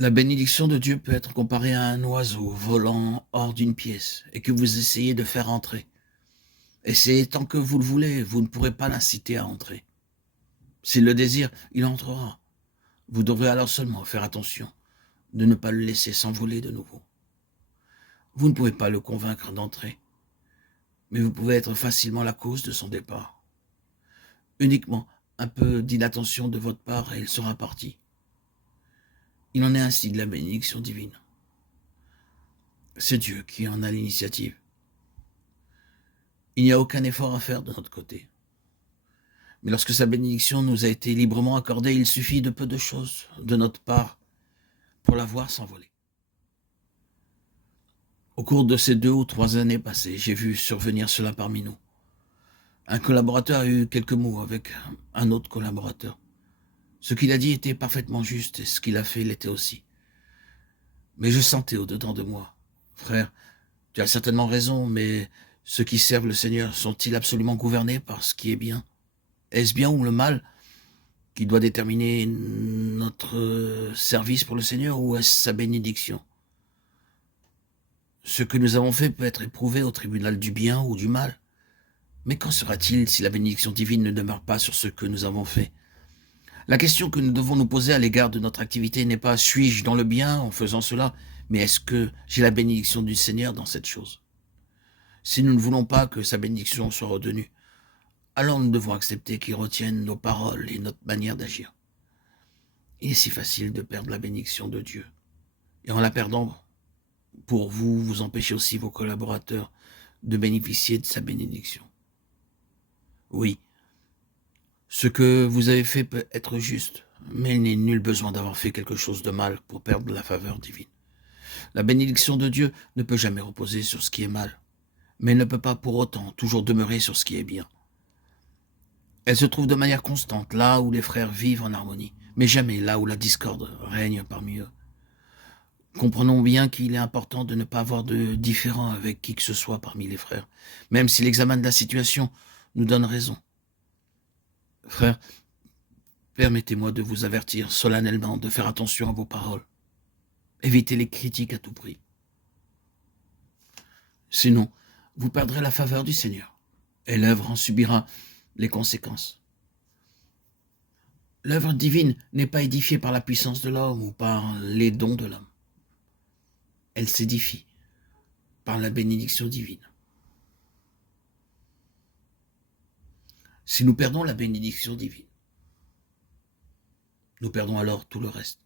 La bénédiction de Dieu peut être comparée à un oiseau volant hors d'une pièce et que vous essayez de faire entrer. Essayez tant que vous le voulez, vous ne pourrez pas l'inciter à entrer. S'il le désire, il entrera. Vous devrez alors seulement faire attention de ne pas le laisser s'envoler de nouveau. Vous ne pouvez pas le convaincre d'entrer, mais vous pouvez être facilement la cause de son départ. Uniquement un peu d'inattention de votre part et il sera parti. Il en est ainsi de la bénédiction divine. C'est Dieu qui en a l'initiative. Il n'y a aucun effort à faire de notre côté. Mais lorsque sa bénédiction nous a été librement accordée, il suffit de peu de choses de notre part pour la voir s'envoler. Au cours de ces 2 ou 3 années passées, j'ai vu survenir cela parmi nous. Un collaborateur a eu quelques mots avec un autre collaborateur. Ce qu'il a dit était parfaitement juste et ce qu'il a fait l'était aussi. Mais je sentais au-dedans de moi, frère, tu as certainement raison, mais ceux qui servent le Seigneur sont-ils absolument gouvernés par ce qui est bien? Est-ce bien ou le mal qui doit déterminer notre service pour le Seigneur ou est-ce sa bénédiction? Ce que nous avons fait peut être éprouvé au tribunal du bien ou du mal. Mais qu'en sera-t-il si la bénédiction divine ne demeure pas sur ce que nous avons fait? La question que nous devons nous poser à l'égard de notre activité n'est pas suis-je dans le bien en faisant cela, mais est-ce que j'ai la bénédiction du Seigneur dans cette chose? Si nous ne voulons pas que sa bénédiction soit retenue, alors nous devons accepter qu'il retienne nos paroles et notre manière d'agir. Il est si facile de perdre la bénédiction de Dieu. Et en la perdant, pour vous, vous empêchez aussi vos collaborateurs de bénéficier de sa bénédiction. Oui, ce que vous avez fait peut être juste, mais il n'est nul besoin d'avoir fait quelque chose de mal pour perdre la faveur divine. La bénédiction de Dieu ne peut jamais reposer sur ce qui est mal, mais elle ne peut pas pour autant toujours demeurer sur ce qui est bien. Elle se trouve de manière constante là où les frères vivent en harmonie, mais jamais là où la discorde règne parmi eux. Comprenons bien qu'il est important de ne pas avoir de différend avec qui que ce soit parmi les frères, même si l'examen de la situation nous donne raison. Frères, permettez-moi de vous avertir solennellement de faire attention à vos paroles. Évitez les critiques à tout prix. Sinon, vous perdrez la faveur du Seigneur, et l'œuvre en subira les conséquences. L'œuvre divine n'est pas édifiée par la puissance de l'homme ou par les dons de l'homme. Elle s'édifie par la bénédiction divine. Si nous perdons la bénédiction divine, nous perdons alors tout le reste.